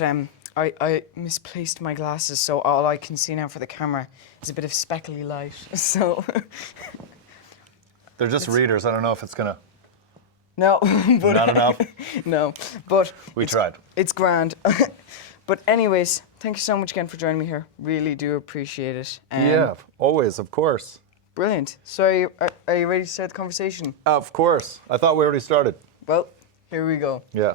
I misplaced my glasses, so all I can see now for the camera is a bit of speckly light. So They're just readers. I don't know if it's gonna. no, but Not enough. no, but We tried. It's grand. But anyways, thank you so much again for joining me here. Really do appreciate it. Yeah, always, of course. Brilliant. So are you ready to start the conversation? Of course. I thought we already started. Well, here we go. Yeah.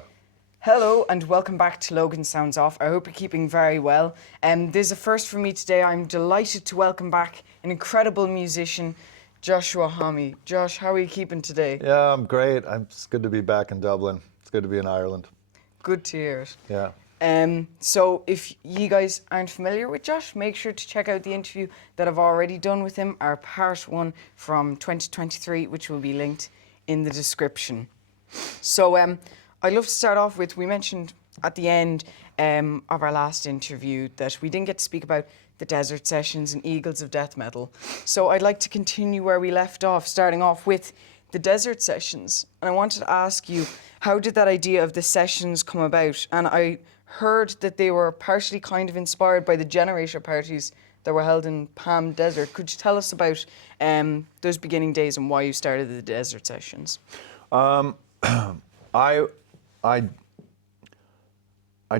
Hello and welcome back to Logan Sounds Off. I hope you're keeping very well. This is a first for me today. I'm delighted to welcome back an incredible musician, Joshua Homme. Josh, how are you keeping today? Yeah, I'm great. It's good to be back in Dublin. It's good to be in Ireland. Good to hear it. Yeah. So if you guys aren't familiar with Josh, make sure to check out the interview that I've already done with him, our part one from 2023, which will be linked in the description. So I'd love to start off with, we mentioned at the end of our last interview that we didn't get to speak about the Desert Sessions and Eagles of Death Metal. So I'd like to continue where we left off, starting off with the Desert Sessions. And I wanted to ask you, how did that idea of the sessions come about? And I heard that they were partially kind of inspired by the generator parties that were held in Palm Desert. Could you tell us about those beginning days and why you started the Desert Sessions? I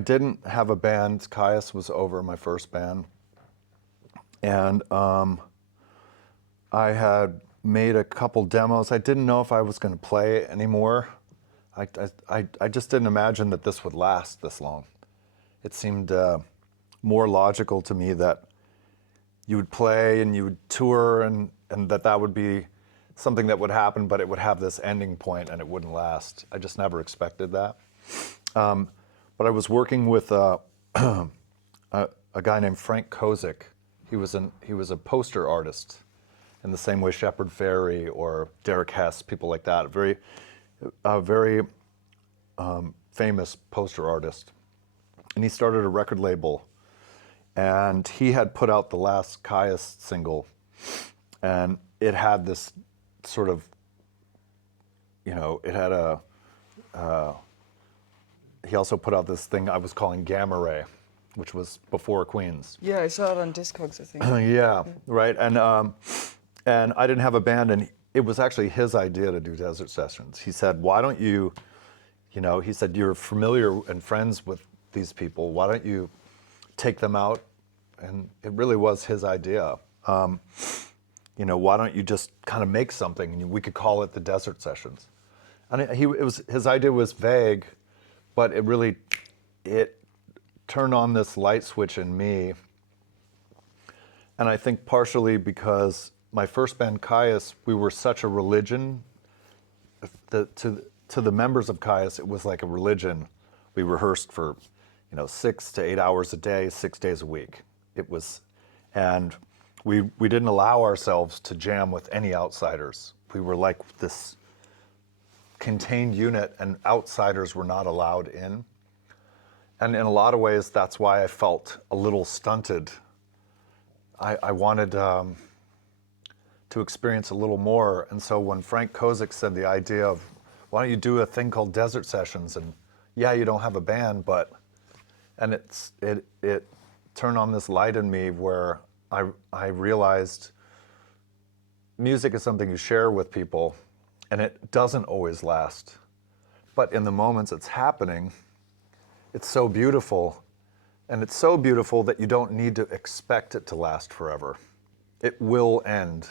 didn't have a band. Kyuss was over, my first band. And I had made a couple demos. I didn't know if I was going to play anymore. I just didn't imagine that this would last this long. It seemed more logical to me that you would play and you would tour and that would be something that would happen, but it would have this ending point and it wouldn't last. I just never expected that. But I was working with a guy named Frank Kozik. He was a poster artist in the same way Shepard Fairey or Derek Hess, people like that. A very famous poster artist. And he started a record label. And he had put out the last Kyuss single. And it had this sort of, it had he also put out this thing I was calling Gamma Ray, which was before Queens. Yeah, I saw it on Discogs, I think. Yeah, right. And I didn't have a band, and it was actually his idea to do Desert Sessions. He said, why don't you, he said, you're familiar and friends with these people. Why don't you take them out? And it really was his idea. Why don't you just kind of make something, and we could call it the Desert Sessions. And his idea was vague, but it turned on this light switch in me. And I think partially because my first band, Kyuss, we were such a religion. To the members of Kyuss, it was like a religion. We rehearsed for, 6 to 8 hours a day, 6 days a week. It was, and we didn't allow ourselves to jam with any outsiders. We were like this contained unit, and outsiders were not allowed in. And in a lot of ways, that's why I felt a little stunted. I wanted to experience a little more. And so when Frank Kozik said the idea of, why don't you do a thing called Desert Sessions? And yeah, you don't have a band, and it turned on this light in me where I realized music is something you share with people, and it doesn't always last. But in the moments it's happening, it's so beautiful. And it's so beautiful that you don't need to expect it to last forever. It will end,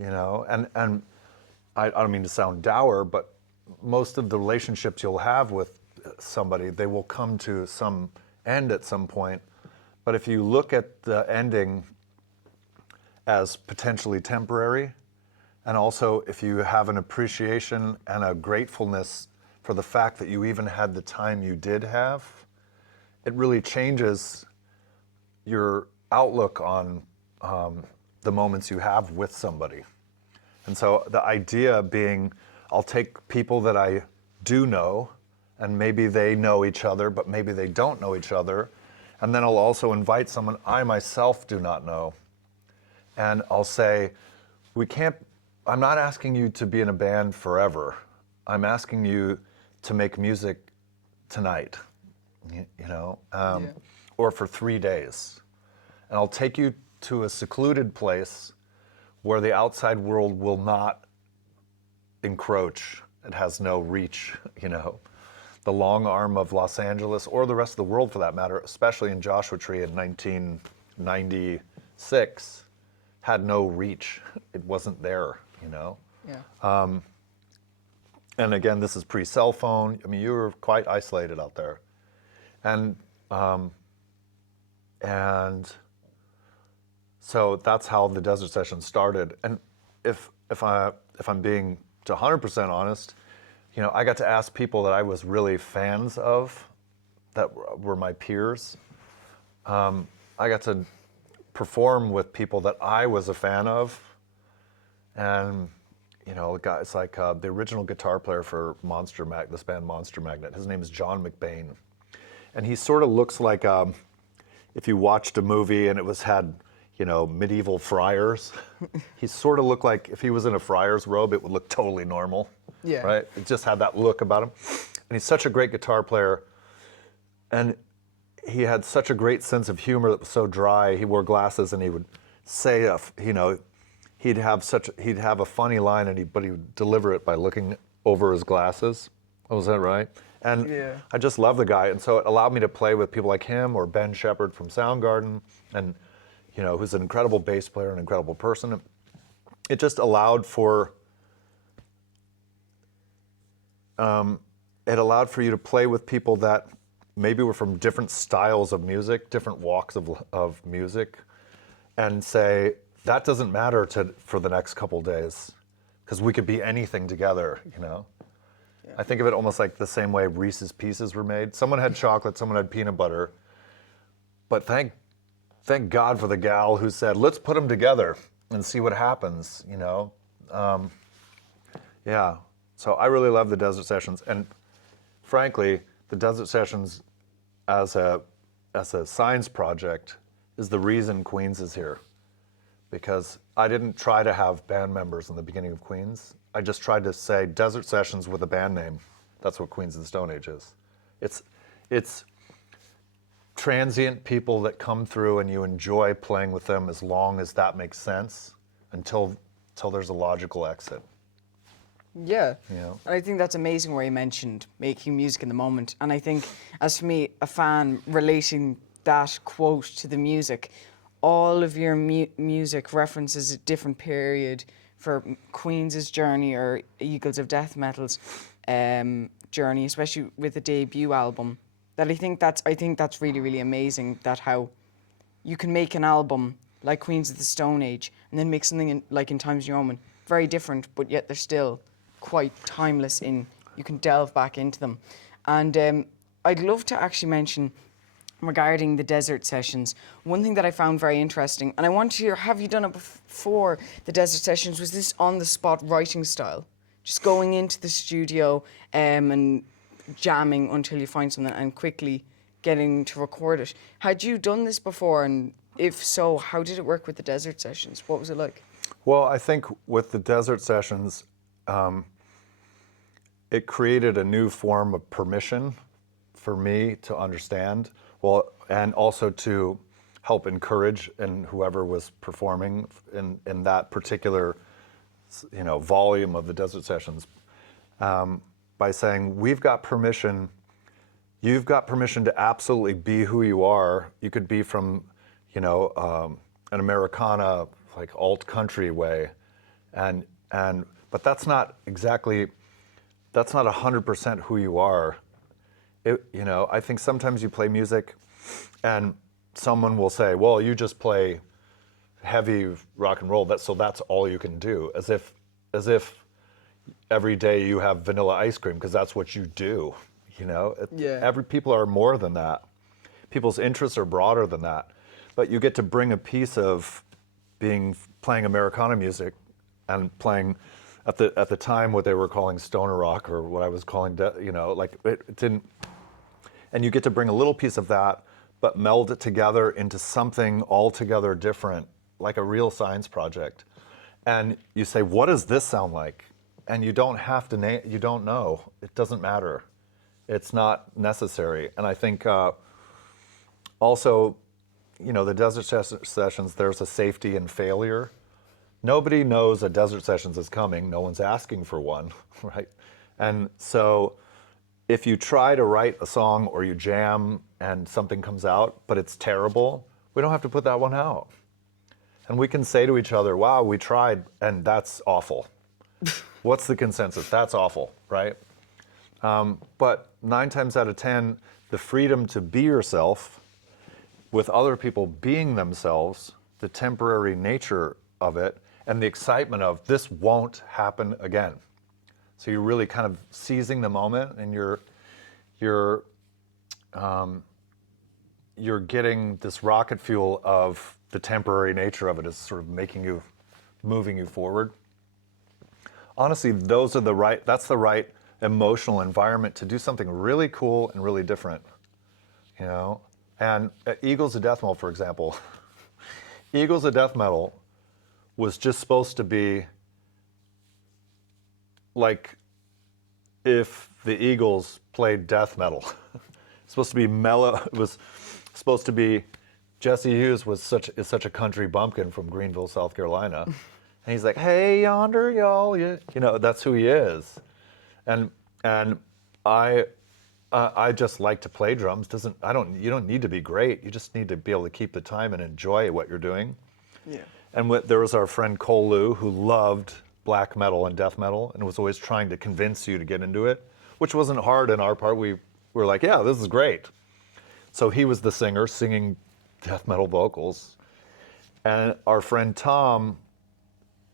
And I don't mean to sound dour, but most of the relationships you'll have with somebody, they will come to some end at some point. But if you look at the ending as potentially temporary, and also if you have an appreciation and a gratefulness for the fact that you even had the time you did have, it really changes your outlook on the moments you have with somebody. And so the idea being, I'll take people that I do know, and maybe they know each other, but maybe they don't know each other. And then I'll also invite someone I myself do not know. And I'll say, I'm not asking you to be in a band forever. I'm asking you to make music tonight. you know, or for 3 days. And I'll take you to a secluded place where the outside world will not encroach. It has no reach, you know. The long arm of Los Angeles, or the rest of the world for that matter, especially in Joshua Tree in 1996, had no reach. It wasn't there, you know. Yeah. And again, this is pre-cell phone. I mean, you were quite isolated out there. And so that's how the Desert Sessions started. And if I'm being to 100% honest, you know, I got to ask people that I was really fans of, that were my peers. I got to perform with people that I was a fan of, and you know, guys like the original guitar player for this band Monster Magnet. His name is John McBain, and he sort of looks like if you watched a movie and it had, you know, medieval friars. He sort of looked like if he was in a friar's robe, it would look totally normal. Yeah. Right? It just had that look about him. And he's such a great guitar player. And he had such a great sense of humor that was so dry. He wore glasses and he would say, you know, he'd have a funny line, but he would deliver it by looking over his glasses. Oh, is that right? And yeah. I just love the guy. And so it allowed me to play with people like him or Ben Shepherd from Soundgarden, and you know, who's an incredible bass player, an incredible person. It just allowed for you to play with people that maybe were from different styles of music, different walks of music, and say, that doesn't matter for the next couple days, because we could be anything together, you know? Yeah. I think of it almost like the same way Reese's Pieces were made. Someone had chocolate, someone had peanut butter, but thank God for the gal who said, let's put them together and see what happens, you know? Yeah, so I really love the Desert Sessions. And frankly, the Desert Sessions as a science project is the reason Queens is here. Because I didn't try to have band members in the beginning of Queens. I just tried to say Desert Sessions with a band name. That's what Queens of the Stone Age is. It's transient people that come through and you enjoy playing with them as long as that makes sense, until there's a logical exit. Yeah. You know? And I think that's amazing where you mentioned making music in the moment. And I think, as for me, a fan, relating that quote to the music, all of your music references a different period for Queen's journey or Eagles of Death Metal's journey, especially with the debut album. That I think that's really, really amazing, that how you can make an album like Queens of the Stone Age and then make something in Times New Roman, very different, but yet they're still quite timeless you can delve back into them. And I'd love to actually mention, regarding the Desert Sessions, one thing that I found very interesting, and I want to hear, have you done it before the Desert Sessions? Was this on-the-spot writing style? Just going into the studio and jamming until you find something and quickly getting to record it. Had you done this before? And if so, how did it work with the Desert Sessions? What was it like? Well, I think with the Desert Sessions, it created a new form of permission for me to understand, and also to help encourage and whoever was performing in that particular, you know, volume of the Desert Sessions, by saying, you've got permission to absolutely be who you are. You could be from, you know, an Americana, like alt country way, but that's not 100% who you are. You know, I think sometimes you play music and someone will say, well, you just play heavy rock and roll, so that's all you can do, as if every day you have vanilla ice cream because that's what you do, you know? Yeah. People are more than that. People's interests are broader than that. But you get to bring a piece of playing Americana music and playing at the time what they were calling stoner rock, or what I was calling, you know, like it didn't. And you get to bring a little piece of that, but meld it together into something altogether different, like a real science project. And you say, what does this sound like? And you don't have to you don't know. It doesn't matter. it's not necessary. And I think also, you know, the Desert Sessions, there's a safety in failure. Nobody knows a Desert Sessions is coming. No one's asking for one, right? And so if you try to write a song or you jam and something comes out, but it's terrible, we don't have to put that one out. And we can say to each other, wow, we tried, and that's awful. What's the consensus? That's awful, right? But 9 times out of 10, the freedom to be yourself with other people being themselves, the temporary nature of it, and the excitement of this won't happen again. So you're really kind of seizing the moment, and you're getting this rocket fuel of the temporary nature of it is sort of moving you forward. Honestly, that's the right emotional environment to do something really cool and really different, you know? And Eagles of Death Metal, for example, Eagles of Death Metal was just supposed to be like if the Eagles played death metal. It's supposed to be mellow. It was supposed to be Jesse Hughes is such a country bumpkin from Greenville, South Carolina. And he's like, hey, yonder, y'all. You know, that's who he is. And I just like to play drums. You don't need to be great. You just need to be able to keep the time and enjoy what you're doing. Yeah. And there was our friend Cole Lou, who loved black metal and death metal and was always trying to convince you to get into it, which wasn't hard in our part. We were like, yeah, this is great. So he was the singer singing death metal vocals. And our friend Tom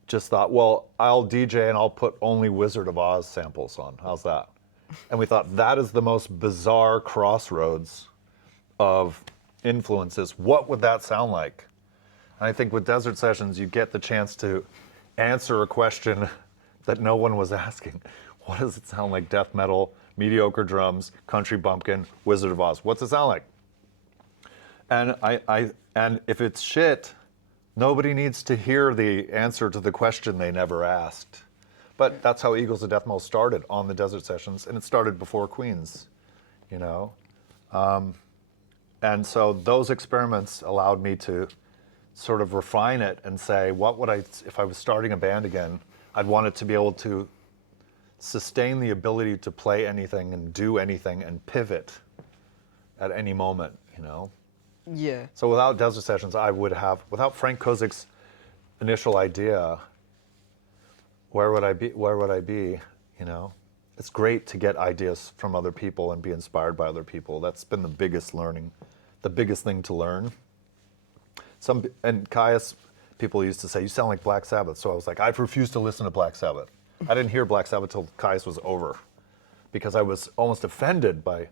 just thought, well, I'll DJ and I'll put only Wizard of Oz samples on. How's that? And we thought that is the most bizarre crossroads of influences. What would that sound like? And I think with Desert Sessions, you get the chance to answer a question that no one was asking. What does it sound like? Death metal, mediocre drums, country bumpkin, Wizard of Oz. What's it sound like? And and if it's shit, nobody needs to hear the answer to the question they never asked. But that's how Eagles of Death Metal started on the Desert Sessions, and it started before Queens, you know? And so those experiments allowed me to sort of refine it and say, if I was starting a band again, I'd want it to be able to sustain the ability to play anything and do anything and pivot at any moment, you know? Yeah. So without Desert Sessions, without Frank Kozik's initial idea, where would I be, you know? It's great to get ideas from other people and be inspired by other people. That's been the biggest thing to learn. And Kyuss, people used to say, you sound like Black Sabbath. So I was like, I've refused to listen to Black Sabbath. I didn't hear Black Sabbath till Kyuss was over because I was almost offended by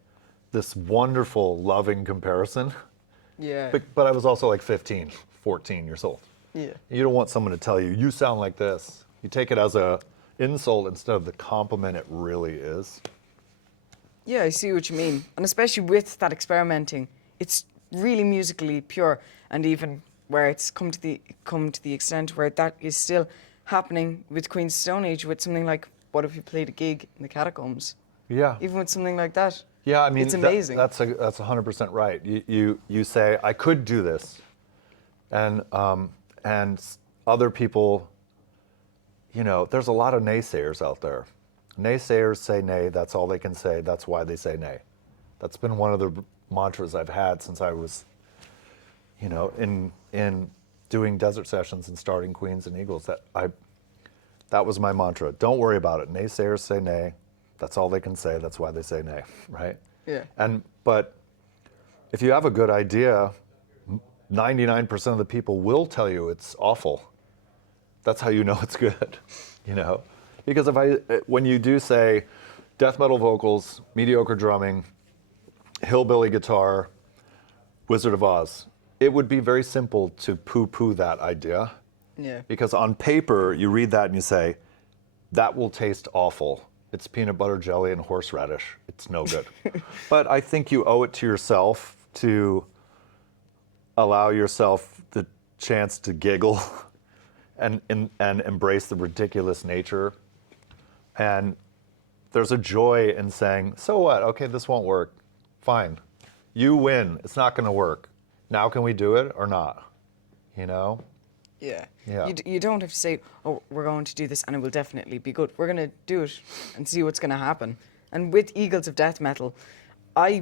this wonderful, loving comparison. Yeah. But I was also like 15, 14 years old. Yeah. You don't want someone to tell you, you sound like this. You take it as a insult instead of the compliment it really is. Yeah, I see what you mean. And especially with that experimenting, it's really musically pure, and even where it's come to the extent where that is still happening with Queen's Stone Age with something like, what if you played a gig in the Catacombs? Yeah. Even with something like that. Yeah, I mean, it's amazing. That's 100% right. You say, I could do this, and other people, you know, there's a lot of naysayers out there. Naysayers say nay, that's all they can say, that's why they say nay. That's been one of the mantras I've had since I was, you know, in doing Desert Sessions and starting Queens and Eagles. That was my mantra. Don't worry about it. Naysayers say nay. That's all they can say. That's why they say nay, right? Yeah. But if you have a good idea, 99% of the people will tell you it's awful. That's how you know it's good, you know? Because when you do say death metal vocals, mediocre drumming, hillbilly guitar, Wizard of Oz, it would be very simple to poo-poo that idea. Yeah. Because on paper, you read that and you say, that will taste awful. It's peanut butter jelly and horseradish. It's no good. But I think you owe it to yourself to allow yourself the chance to giggle and embrace the ridiculous nature. And there's a joy in saying, so what? Okay, this won't work. Fine. You win. It's not going to work. Now can we do it or not? You know? Yeah. Yeah. You don't have to say, oh, we're going to do this and it will definitely be good. We're going to do it and see what's going to happen. And with Eagles of Death Metal,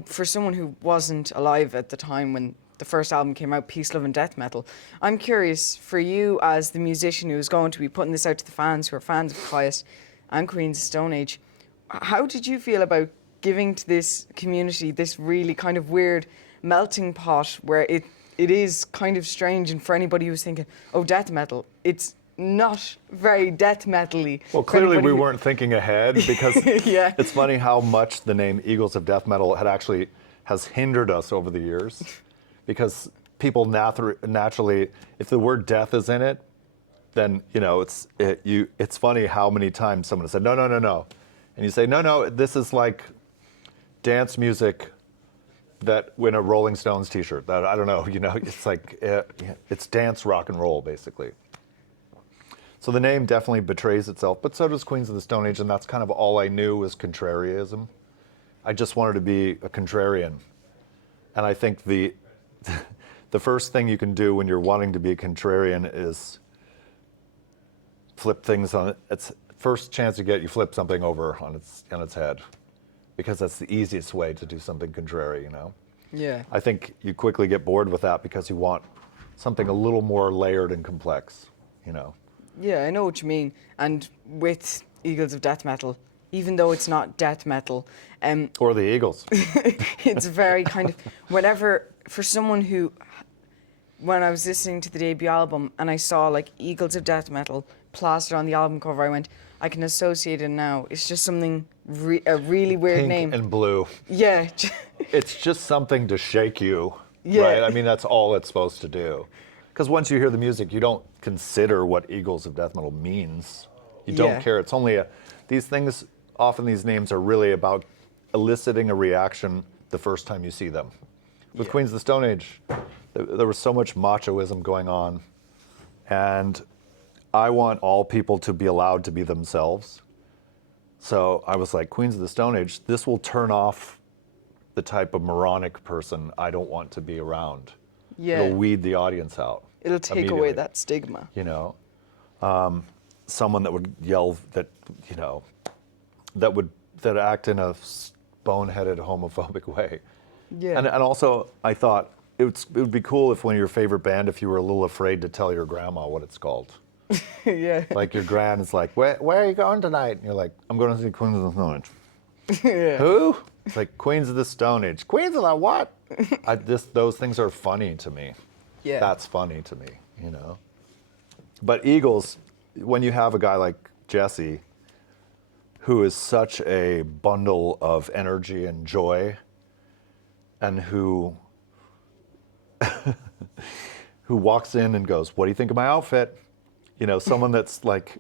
for someone who wasn't alive at the time when the first album came out, Peace, Love and Death Metal, I'm curious for you as the musician who's going to be putting this out to the fans who are fans of Kyuss and Queens of Stone Age, how did you feel about giving to this community this really kind of weird melting pot where it is kind of strange, and for anybody who's thinking, oh, death metal, it's not very death metal-y. Well, clearly we weren't thinking ahead, because yeah. it's funny how much the name Eagles of Death Metal has hindered us over the years, because people naturally, if the word death is in it, then it's funny how many times someone has said, no, and you say, no, this is like dance music that in a Rolling Stones t-shirt. That, I don't know, it's like, it's dance rock and roll, basically. So the name definitely betrays itself, but so does Queens of the Stone Age, and that's kind of all I knew was contrarianism. I just wanted to be a contrarian. And I think the first thing you can do when you're wanting to be a contrarian is flip things on its first chance you get, you flip something over on its head, because that's the easiest way to do something contrary, Yeah. I think you quickly get bored with that because you want something a little more layered and complex, Yeah, I know what you mean. And with Eagles of Death Metal, even though it's not death metal, or the Eagles, it's very kind of, for someone who, when I was listening to the debut album and I saw like Eagles of Death Metal plastered on the album cover, I went, I can associate it now. It's just something, a really weird pink name. and blue. Yeah. It's just something to shake you, Yeah. right? I mean, that's all it's supposed to do. Because once you hear the music, you don't consider what Eagles of Death Metal means. You don't care. It's only these things, often these names are really about eliciting a reaction the first time you see them. With Queens of the Stone Age, there was so much machoism going on, and I want all people to be allowed to be themselves. So I was like, Queens of the Stone Age, this will turn off the type of moronic person I don't want to be around. Yeah. It'll weed the audience out. It'll take away that stigma. Someone that would yell that act in a boneheaded homophobic way. Yeah. And also I thought it would be cool if one of your favorite band, if you were a little afraid to tell your grandma what it's called. Yeah. Like your grand is like, where are you going tonight? And you're like, I'm going to see Queens of the Stone Age. Yeah. Who? It's like Queens of the Stone Age. Queens of the what? Those things are funny to me. Yeah. That's funny to me, But Eagles, when you have a guy like Jesse, who is such a bundle of energy and joy, and who walks in and goes, what do you think of my outfit? Someone that's like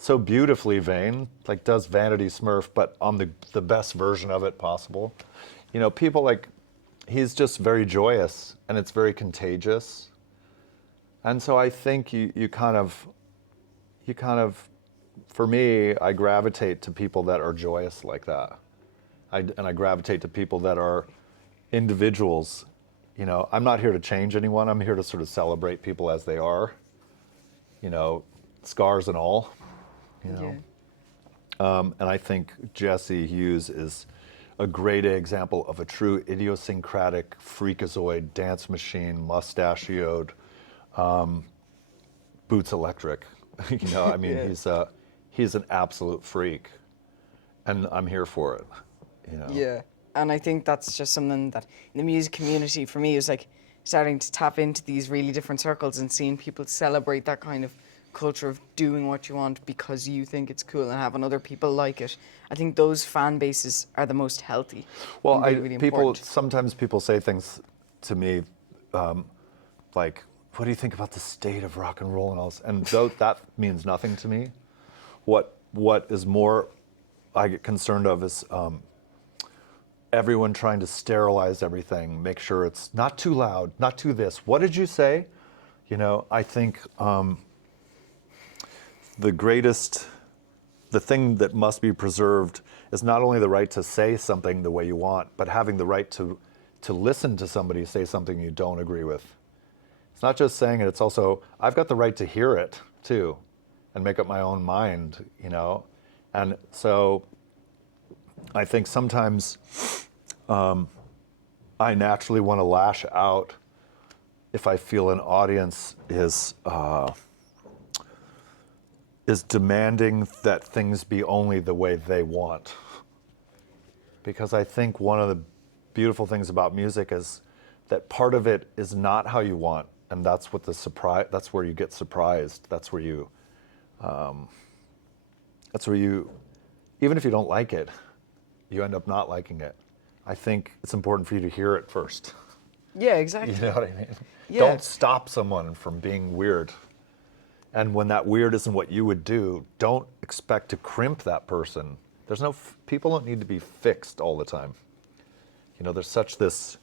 so beautifully vain, like does Vanity Smurf, but on the best version of it possible. People like, he's just very joyous, and it's very contagious. And so I think you kind of, for me, I gravitate to people that are joyous like that. And I gravitate to people that are individuals. I'm not here to change anyone. I'm here to sort of celebrate people as they are. Scars and all. Yeah. And I think Jesse Hughes is a great example of a true idiosyncratic freakazoid dance machine, mustachioed, boots electric. He's an absolute freak, and I'm here for it. Yeah, and I think that's just something that in the music community for me is like starting to tap into these really different circles and seeing people celebrate that kind of culture of doing what you want because you think it's cool and having other people like it. I think those fan bases are the most healthy. Well, really important. sometimes people say things to me like, what do you think about the state of rock and roll and all this? And though that means nothing to me, what is more I get concerned of is everyone trying to sterilize everything, make sure it's not too loud, not too this. What did you say? I think the thing that must be preserved is not only the right to say something the way you want, but having the right to listen to somebody say something you don't agree with. It's not just saying it, it's also, I've got the right to hear it too and make up my own mind, you know? And so I think sometimes I naturally want to lash out if I feel an audience is demanding that things be only the way they want. Because I think one of the beautiful things about music is that part of it is not how you want, and that's what that's where you get surprised. That's where you even if you don't like it, you end up not liking it. I think it's important for you to hear it first. Yeah, exactly. You know what I mean? Yeah. Don't stop someone from being weird. And when that weird isn't what you would do, don't expect to crimp that person. People don't need to be fixed all the time. You know, there's such this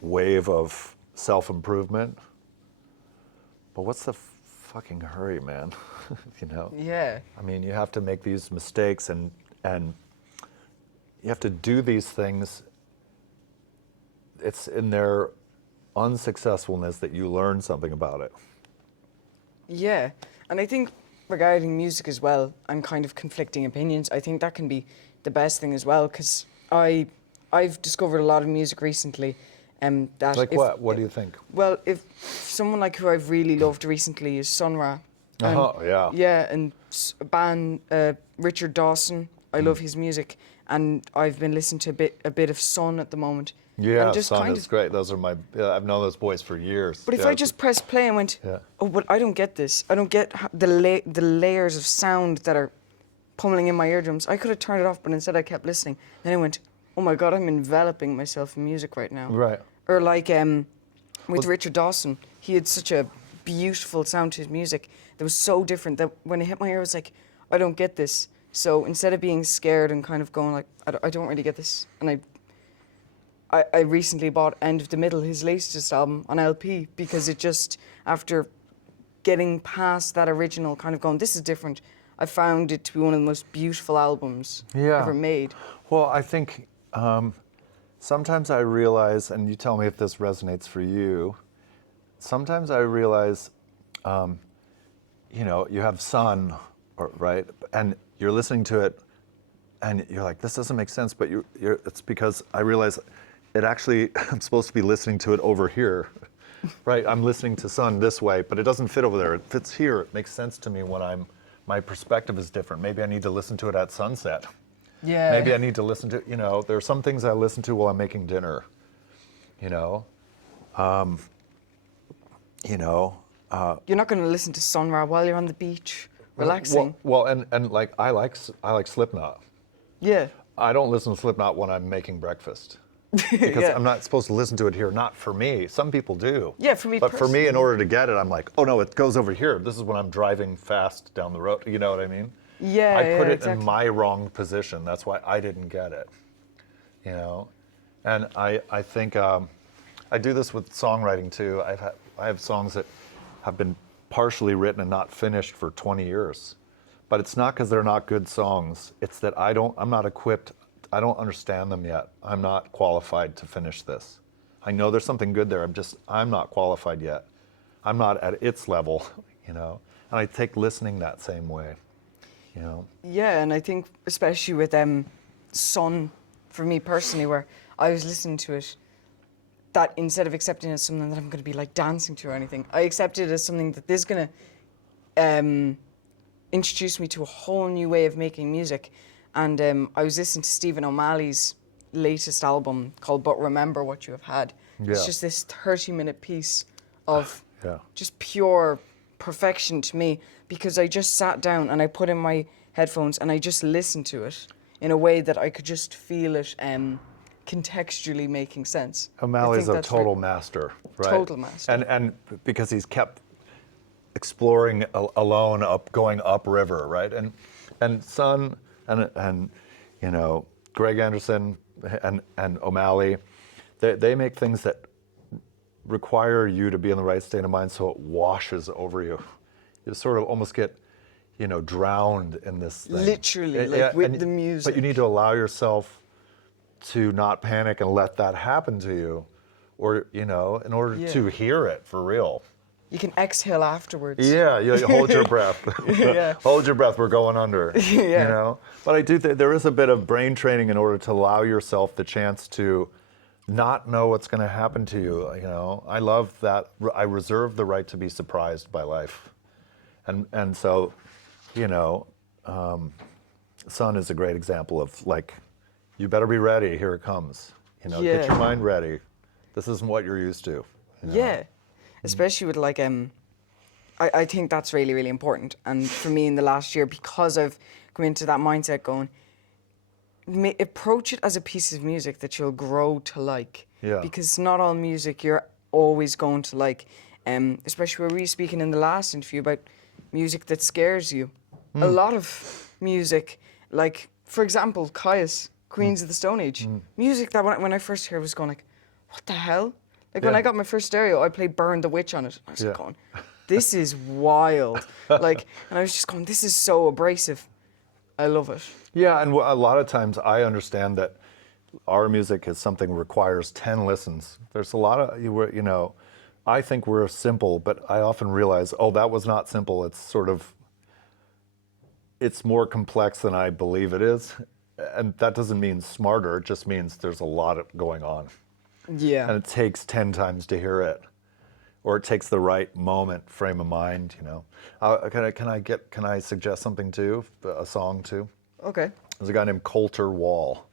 wave of self-improvement. But what's the fucking hurry, man? You know? Yeah. I mean, you have to make these mistakes and you have to do these things. It's in their unsuccessfulness that you learn something about it. Yeah, and I think regarding music as well and kind of conflicting opinions, I think that can be the best thing as well, because I've discovered a lot of music recently. That Like what? What do you think? Well, if someone like who I've really loved recently is Sun Ra. Oh, yeah. Yeah, and Richard Dawson. I love his music, and I've been listening to a bit of Sun at the moment. Yeah, and just Sun kind is of, great. Those are I've known those boys for years. But if I just pressed play and went, oh, but I don't get this. I don't get the layers of sound that are pummeling in my eardrums. I could have turned it off, but instead I kept listening. Then I went, oh my God, I'm enveloping myself in music right now. Right. Or like with Richard Dawson, he had such a beautiful sound to his music that was so different that when it hit my ear, I was like, I don't get this. So instead of being scared and kind of going like, I don't really get this, and I recently bought End of the Middle, his latest album, on LP, because it just, after getting past that original kind of going, this is different, I found it to be one of the most beautiful albums ever made. Well, I think sometimes I realize, and you tell me if this resonates for you, sometimes I realize, you know, you have Sun, right? And you're listening to it, and you're like, this doesn't make sense, but it's because I realize it actually, I'm supposed to be listening to it over here, right? I'm listening to Sun this way, but it doesn't fit over there. It fits here. It makes sense to me when my perspective is different. Maybe I need to listen to it at sunset. Yeah. Maybe I need to listen to, you know, there are some things I listen to while I'm making dinner, you know? You're not going to listen to Sun Ra while you're on the beach, relaxing. Well, and like, I like Slipknot. Yeah. I don't listen to Slipknot when I'm making breakfast. Because I'm not supposed to listen to it here. Not for me. Some people do. Yeah, for me But for me, personally. in order to get it, I'm like, oh no, it goes over here. This is when I'm driving fast down the road. You know what I mean? Yeah, I put it exactly. in my wrong position. That's why I didn't get it. You know? And I think I do this with songwriting too. I have songs that have been partially written and not finished for 20 years. But it's not because they're not good songs. It's that I'm not equipped. I don't understand them yet. I'm not qualified to finish this. I know there's something good there. I'm not qualified yet. I'm not at its level, you know? And I take listening that same way, you know? Yeah, and I think especially with Sun, for me personally, where I was listening to it, that instead of accepting it as something that I'm going to be like dancing to or anything, I accepted it as something that is going to introduce me to a whole new way of making music. And I was listening to Stephen O'Malley's latest album called But Remember What You Have Had. Yeah. It's just this 30-minute piece of Yeah. just pure perfection to me, because I just sat down and I put in my headphones and I just listened to it in a way that I could just feel it contextually making sense. O'Malley's a total master, right? Total master. And because he's kept exploring alone, going upriver, right? And Sun and you know, Greg Anderson and O'Malley, they make things that require you to be in the right state of mind so it washes over you. You sort of almost get, drowned in this thing. Literally, like with the music. But you need to allow yourself to not panic and let that happen to you, or in order to hear it for real. You can exhale afterwards. Yeah, you hold your breath. Yeah. Hold your breath, we're going under. Yeah. But I do think there is a bit of brain training in order to allow yourself the chance to not know what's going to happen to you. I love that. I reserve the right to be surprised by life. And so, Sun is a great example of like, you better be ready, here it comes. Get your mind ready. This isn't what you're used to. Yeah. Especially with like, I think that's really, really important. And for me in the last year, because I've come into that mindset going, approach it as a piece of music that you'll grow to like. Yeah. Because not all music you're always going to like. Especially where we were speaking in the last interview about music that scares you. A lot of music, like, for example, Kyuss, Queens of the Stone Age. Music that when I first heard was going like, what the hell? Like when I got my first stereo, I played Burn the Witch on it. I was like going, this is wild. Like, and I was just going, this is so abrasive. I love it. Yeah, and a lot of times I understand that our music is something that requires 10 listens. There's a lot of, I think we're simple, but I often realize, that was not simple. It's more complex than I believe it is. And that doesn't mean smarter, it just means there's a lot going on. Yeah. And it takes 10 times to hear it. Or it takes the right moment, frame of mind, Can I suggest something too? A song too? Okay. There's a guy named Coulter Wall.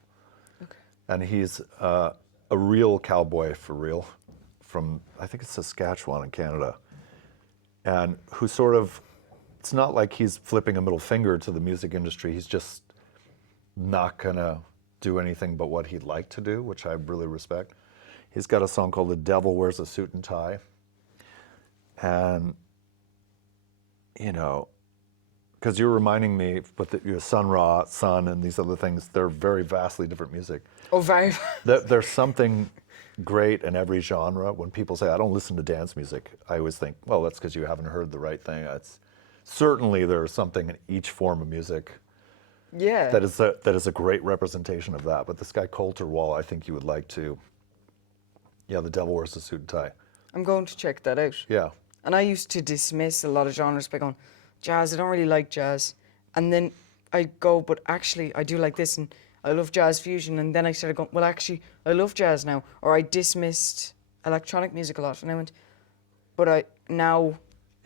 Okay. And he's a real cowboy for real from, I think it's Saskatchewan in Canada. And who it's not like he's flipping a middle finger to the music industry. He's just not gonna do anything but what he'd like to do, which I really respect. He's got a song called The Devil Wears a Suit and Tie. And, because you're reminding me, but your Sun Ra, Sun, and these other things, they're very vastly different music. Oh, very. There's something great in every genre. When people say, I don't listen to dance music, I always think, well, that's because you haven't heard the right thing. Certainly there's something in each form of music that is a great representation of that. But this guy Coulter Wall, I think you would like to. Yeah, The Devil Wears a Suit and Tie. I'm going to check that out. Yeah. And I used to dismiss a lot of genres by going, jazz, I don't really like jazz. And then I go, but actually, I do like this, and I love jazz fusion. And then I started going, well, actually, I love jazz now. Or I dismissed electronic music a lot. And I went, but I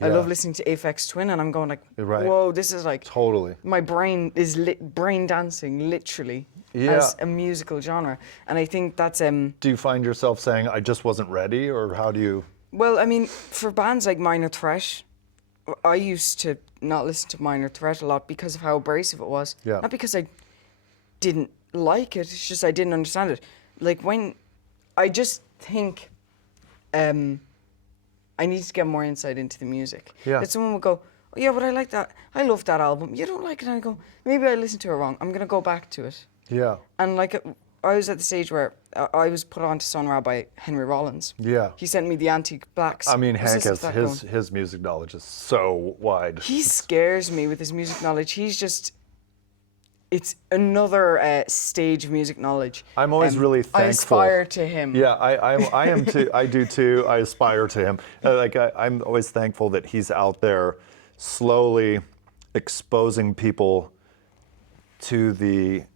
love listening to Aphex Twin, and I'm going like, whoa, this is like... Totally. My brain is brain dancing, literally, as a musical genre. And I think that's... Do you find yourself saying, I just wasn't ready, or how do you... Well, I mean, for bands like Minor Threat, I used to not listen to Minor Threat a lot because of how abrasive it was. Yeah. Not because I didn't like it, it's just I didn't understand it. Like when... I just think... I need to get more insight into the music. Yeah. That someone would go, oh yeah, but I like that. I love that album. You don't like it? And I go, maybe I listened to it wrong. I'm going to go back to it. Yeah. And like, I was at the stage where I was put on to Sun Ra by Henry Rollins. Yeah. He sent me the Antique Blacks. I mean, Hank has his music knowledge is so wide. He scares me with his music knowledge. He's just... It's another stage of music knowledge. I'm always really thankful. I aspire to him. Yeah, I am too. I do too. I aspire to him. I'm always thankful that he's out there, slowly exposing people to the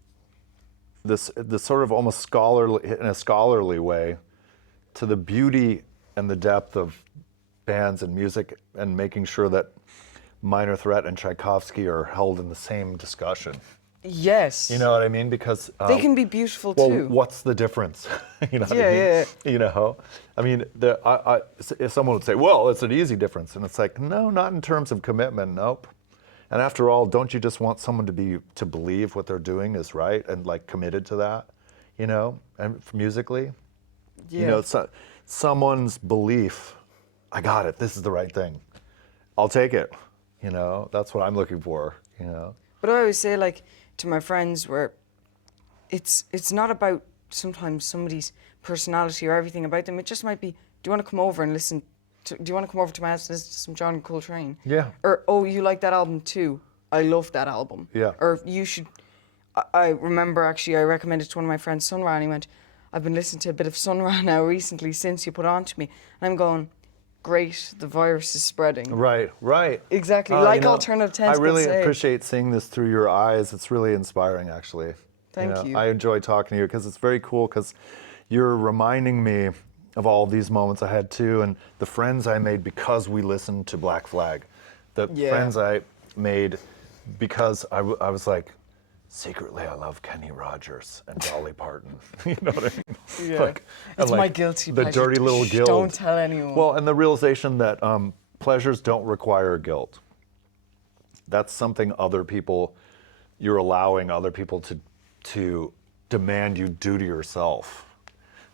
sort of almost scholarly way, to the beauty and the depth of bands and music, and making sure that Minor Threat and Tchaikovsky are held in the same discussion. Yes. You know what I mean? Because they can be beautiful well, too. What's the difference? You know what I mean? Yeah. You know, I mean, if someone would say, "Well, it's an easy difference," and it's like, no, not in terms of commitment. Nope. And after all, don't you just want someone to believe what they're doing is right and like committed to that? You know, and musically, you know, someone's belief. I got it. This is the right thing. I'll take it. You know, that's what I'm looking for. You know. But I always say, like, to my friends, where it's not about sometimes somebody's personality or everything about them. It just might be, do you want to come over and listen? Do you want to come over to my house and listen to some John Coltrane? Yeah. Or, oh, you like that album too? I love that album. Yeah. Or you should. I remember actually I recommended to one of my friends Sun Ra, and he went, I've been listening to a bit of Sun Ra now recently since you put it on to me. And I'm going, great, the virus is spreading. Right, right. Exactly, Alternative Tense I really could say. appreciate seeing this through your eyes. It's really inspiring, actually. Thank you. I enjoy talking to you because it's very cool because you're reminding me of all these moments I had too, and the friends I made because we listened to Black Flag. The friends I made because I was like, secretly I love Kenny Rogers and Dolly Parton. You know what I mean? Yeah. It's my guilty pleasure. The dirty little guilt. Don't tell anyone. Well, and the realization that pleasures don't require guilt. That's something you're allowing other people to demand you do to yourself.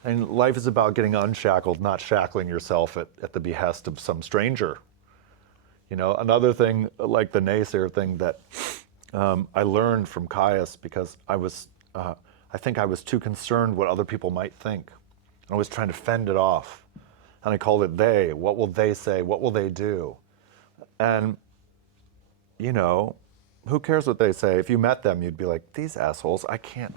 And life is about getting unshackled, not shackling yourself at the behest of some stranger. You know, another thing, like the naysayer thing that I learned from Kyuss, because I think I was too concerned what other people might think. I was trying to fend it off. And I called it they. What will they say? What will they do? And, you know, who cares what they say? If you met them, you'd be like, these assholes, I can't.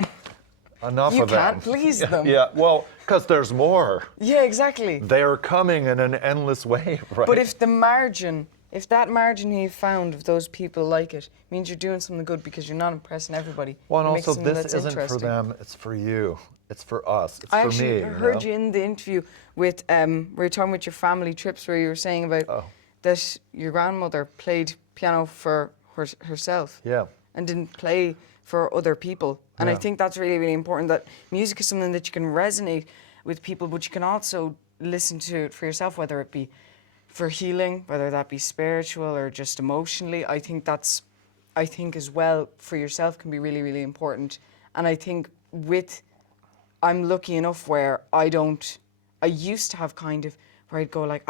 Enough of them. You can't please them. Yeah, well, because there's more. Yeah, exactly. They're coming in an endless wave, right? But if that margin you found of those people like it, means you're doing something good because you're not impressing everybody. Well, and You're making also something this that's isn't for interesting. them, it's for you. It's for us. It's I for actually me. heard you in the interview with, where you were talking about your family trips, where you were saying about that your grandmother played piano for herself. Yeah. And didn't play for other people. And I think that's really, really important, that music is something that you can resonate with people, but you can also listen to it for yourself, whether it be for healing, whether that be spiritual or just emotionally. I think as well for yourself can be really, really important. And I think I'm lucky enough where I used to have kind of, where I'd go like,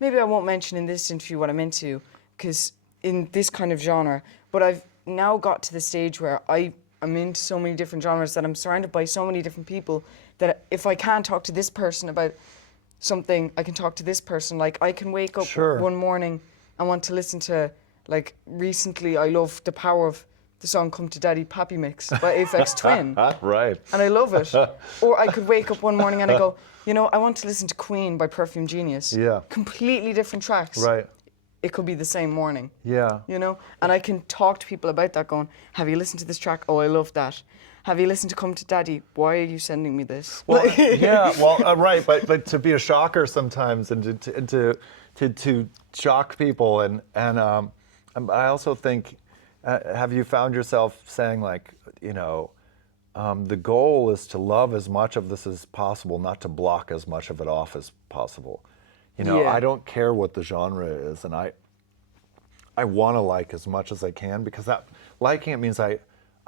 maybe I won't mention in this interview what I'm into, because in this kind of genre, but I've now got to the stage where I'm into so many different genres, that I'm surrounded by so many different people, that if I can't talk to this person about something, I can talk to this person. Like, I can wake up one morning and want to listen to, like, recently I love the power of the song Come to Daddy Pappy Mix by Aphex Twin. Right. And I love it. Or I could wake up one morning and I go, you know, I want to listen to Queen by Perfume Genius. Yeah. Completely different tracks. Right. It could be the same morning. Yeah. You know? And I can talk to people about that, going, have you listened to this track? Oh, I love that. Have you listened to Come to Daddy? Why are you sending me this? Well, right, but to be a shocker sometimes, and to shock people, and I also think, have you found yourself saying, like, you know, the goal is to love as much of this as possible, not to block as much of it off as possible. You know, I don't care what the genre is, and I want to like as much as I can, because that liking it means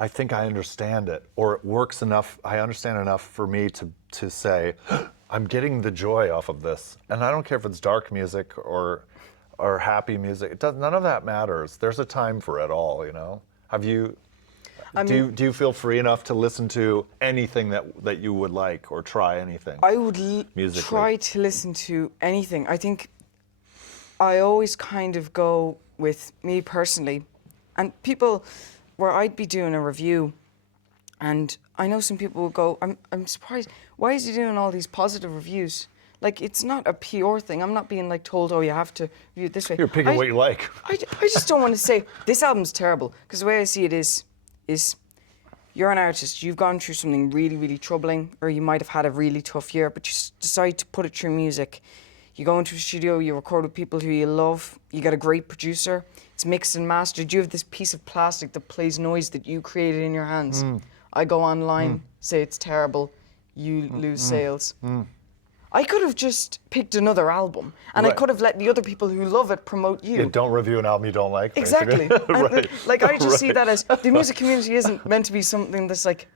I think I understand it, or it works enough, I understand enough for me to say, I'm getting the joy off of this. And I don't care if it's dark music or happy music. None of that matters. There's a time for it all, you know? Do you feel free enough to listen to anything that you would like, or try anything? I would musically? Try to listen to anything. I think I always kind of go with me personally, and people, where I'd be doing a review, and I know some people will go, I'm surprised, why is he doing all these positive reviews? Like, it's not a PR thing. I'm not being like told, oh, you have to review it this way. You're picking what you like. I just don't want to say, this album's terrible, because the way I see it is you're an artist, you've gone through something really, really troubling, or you might have had a really tough year, but you decide to put it through music. You go into a studio, you record with people who you love, you get a great producer, it's mixed and mastered, you have this piece of plastic that plays noise that you created in your hands. I go online, say it's terrible, you lose sales. I could have just picked another album, and I could have let the other people who love it promote you. Yeah, don't review an album you don't like. Exactly. Right. Like, I just see that as, the music community isn't meant to be something that's like,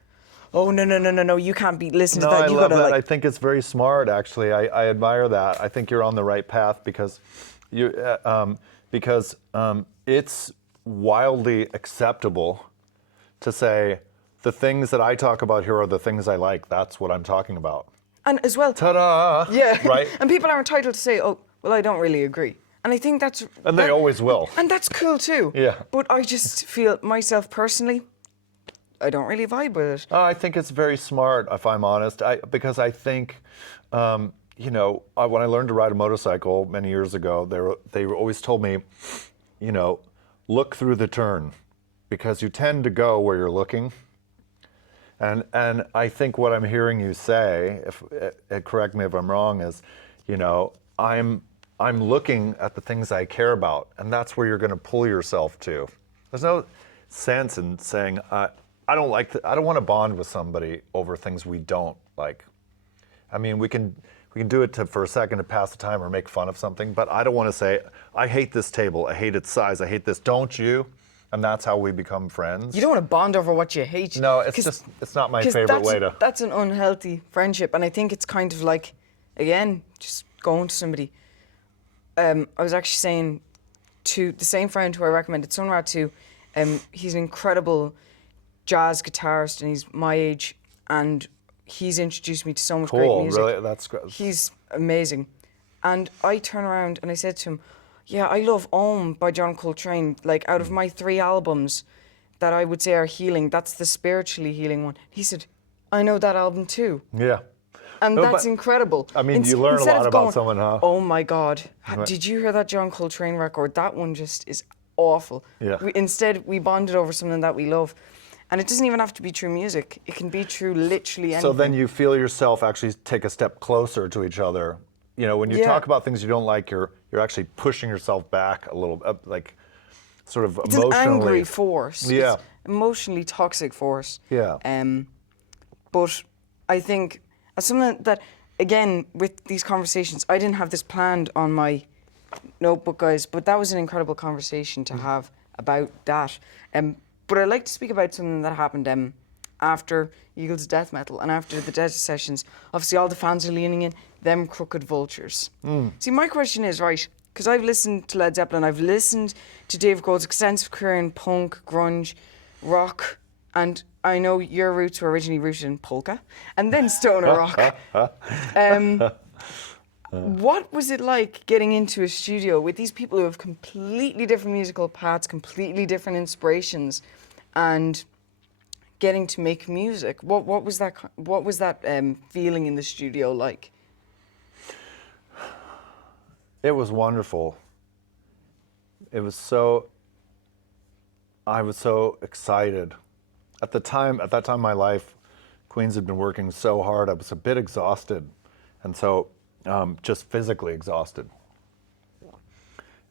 oh, no, you can't be listening to that. I love that. I think it's very smart, actually. I admire that. I think you're on the right path, because it's wildly acceptable to say, the things that I talk about here are the things I like. That's what I'm talking about. And as well, ta-da! Yeah. Right? And people are entitled to say, oh, well, I don't really agree. And I think that's... And they always will. And that's cool too. Yeah. But I just feel, myself personally, I don't really vibe with it. I think it's very smart, if I'm honest, because I think, you know, when I learned to ride a motorcycle many years ago, they always told me, you know, look through the turn, because you tend to go where you're looking. And I think what I'm hearing you say, correct me if I'm wrong, is, you know, I'm looking at the things I care about, and that's where you're going to pull yourself to. There's no sense in saying, I don't want to bond with somebody over things we don't like. I mean, we can do it for a second to pass the time or make fun of something, but I don't want to say, I hate this table, I hate its size, I hate this, don't you? And that's how we become friends. You don't want to bond over what you hate. No, it's not my favorite way to. That's an unhealthy friendship, and I think it's kind of like, again, just going to somebody. I was actually saying to the same friend who I recommended Sunrat to, he's an incredible jazz guitarist and he's my age, and he's introduced me to so much great music. Really? That's great. He's amazing. And I turn around and I said to him, yeah, I love Om by John Coltrane. Like, out of my 3 albums that I would say are healing, that's the spiritually healing one. He said, I know that album too. Yeah. And No, that's but, incredible. I mean, you learn a lot about someone, huh? Oh my God. Right. Did you hear that John Coltrane record? That one just is awful. Yeah. Instead, we bonded over something that we love. And it doesn't even have to be true music. It can be true literally anything. So then you feel yourself actually take a step closer to each other. You know, when you talk about things you don't like, you're actually pushing yourself back a little, like sort of it's emotionally. It's an angry force. Yeah. It's emotionally toxic force. Yeah. But I think as something that, again, with these conversations, I didn't have this planned on my notebook, guys, but that was an incredible conversation to have about that. But I'd like to speak about something that happened after Eagles Death Metal and after the Desert Sessions. Obviously, all the fans are leaning in, them crooked vultures. See, my question is, right, because I've listened to Led Zeppelin, I've listened to Dave Grohl's extensive career in punk, grunge, rock, and I know your roots were originally rooted in polka and then stoner rock. What was it like getting into a studio with these people who have completely different musical paths, completely different inspirations, and getting to make music? What was that feeling in the studio like? It was wonderful. I was so excited. At that time in my life, Queens had been working so hard. I was a bit exhausted, and so just physically exhausted.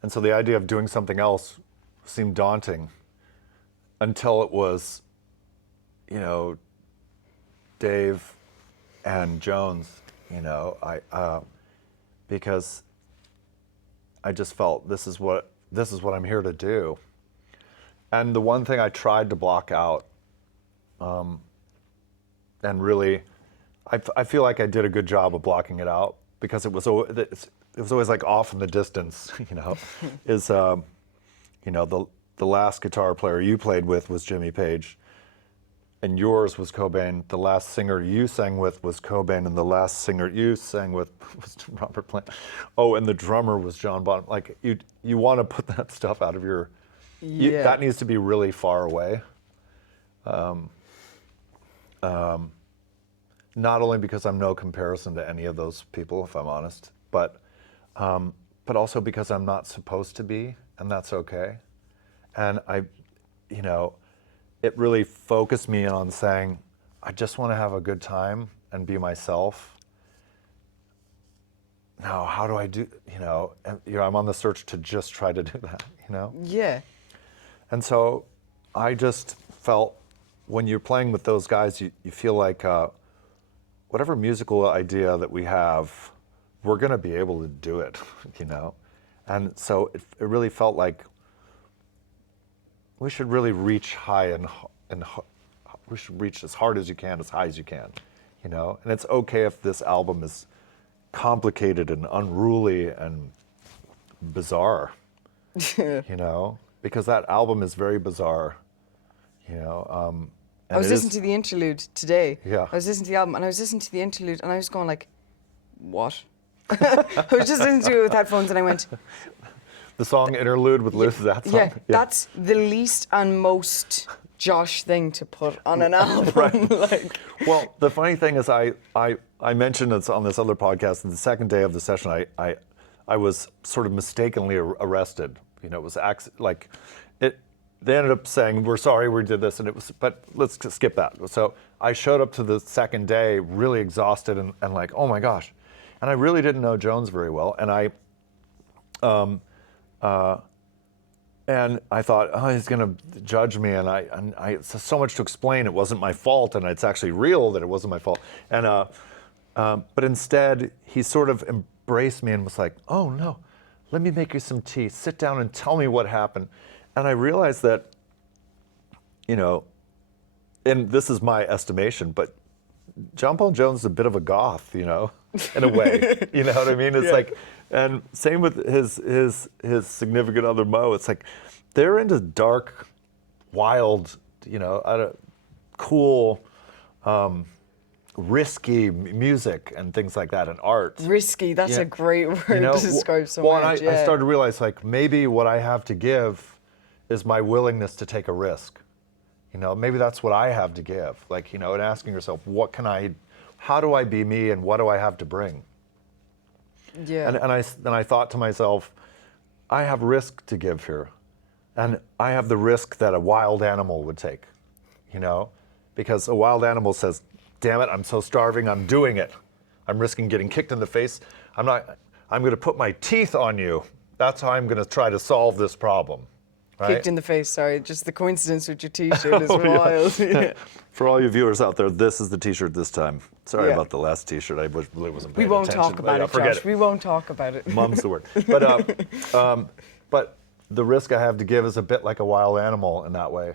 And so the idea of doing something else seemed daunting until it was, you know, Dave and Jones, you know, because I just felt this is what I'm here to do. And the one thing I tried to block out, and really, I feel like I did a good job of blocking it out, because it was always like off in the distance, you know, is, you know, the last guitar player you played with was Jimmy Page, and yours was Cobain. The last singer you sang with was Cobain, and the last singer you sang with was Robert Plant. Oh, and the drummer was John Bonham. Like, you want to put that stuff out of your, that needs to be really far away. Not only because I'm no comparison to any of those people, if I'm honest, but also because I'm not supposed to be, and that's okay. And you know, it really focused me on saying, I just want to have a good time and be myself. Now, how do I do, you know, I'm on the search to just try to do that, you know? Yeah. And so I just felt, when you're playing with those guys, you feel like whatever musical idea that we have, we're going to be able to do it, you know? And so it really felt like we should really reach high and we should reach as hard as you can, as high as you can, you know? And it's okay if this album is complicated and unruly and bizarre, you know? Because that album is very bizarre, you know? I was listening to the interlude today. Yeah. I was listening to the album and I was listening to the interlude and I was going like, what? I was just listening to it with headphones and I went, The song Interlude with Liz, that song? Yeah, that's the least and most Josh thing to put on an album. Right. Like, well, the funny thing is I mentioned this on this other podcast, and the second day of the session, I was sort of mistakenly arrested. You know, it was they ended up saying, we're sorry we did this, and it was, but let's skip that. So I showed up to the second day really exhausted and like, oh my gosh. And I really didn't know Jones very well. And I thought, oh, he's gonna judge me, and I it's so much to explain. It wasn't my fault, and it's actually real that it wasn't my fault. And but instead, he sort of embraced me and was like, oh no, let me make you some tea. Sit down and tell me what happened. And I realized that, you know, and this is my estimation, but John Paul Jones is a bit of a goth, you know, in a way. You know what I mean? It's like, and same with his significant other Mo. It's like they're into dark, wild, you know, cool, risky music and things like that, and art. risky, that's a great word to describe someone. Well, and I started to realize, like, maybe what I have to give is my willingness to take a risk. You know, maybe that's what I have to give. Like, you know, and asking yourself, how do I be me, and what do I have to bring? Yeah. And I thought to myself, I have risk to give here. And I have the risk that a wild animal would take, you know? Because a wild animal says, damn it, I'm so starving, I'm doing it. I'm risking getting kicked in the face. I'm gonna put my teeth on you. That's how I'm gonna try to solve this problem. Right? Kicked in the face, sorry. Just the coincidence with your t-shirt is wild. Yeah. For all you viewers out there, this is the t-shirt this time. Sorry about the last t-shirt. I really wasn't paying We won't attention. talk about it, Josh. We won't talk about it. Mum's the word. But the risk I have to give is a bit like a wild animal in that way.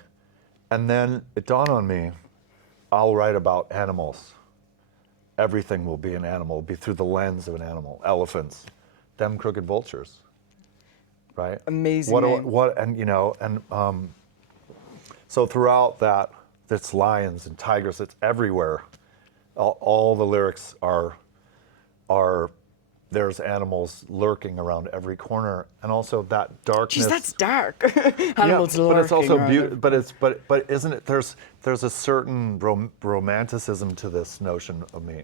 And then it dawned on me, I'll write about animals. Everything will be an animal, be through the lens of an animal. Elephants, them crooked vultures. Right? Amazing name. And you know, and so throughout that, it's lions and tigers. It's everywhere. All the lyrics are there's animals lurking around every corner, and also that darkness. Jeez, that's dark. Animals lurking. But it's also around beautiful. But isn't it? There's a certain romanticism to this notion of me.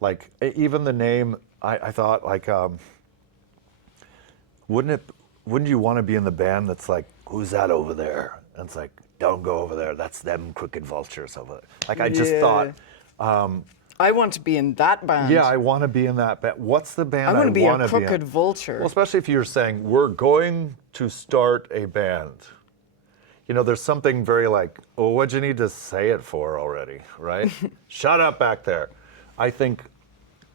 Like even the name, I thought like, wouldn't you want to be in the band that's like, who's that over there? And it's like, don't go over there. That's them crooked vultures over there. Like I just thought. I want to be in that band. Yeah, I want to be in that band. What's the band I want to be? A crooked vulture. Well, especially if you're saying we're going to start a band. You know, there's something very like, oh, what'd you need to say it for already, right? Shut up back there. I think,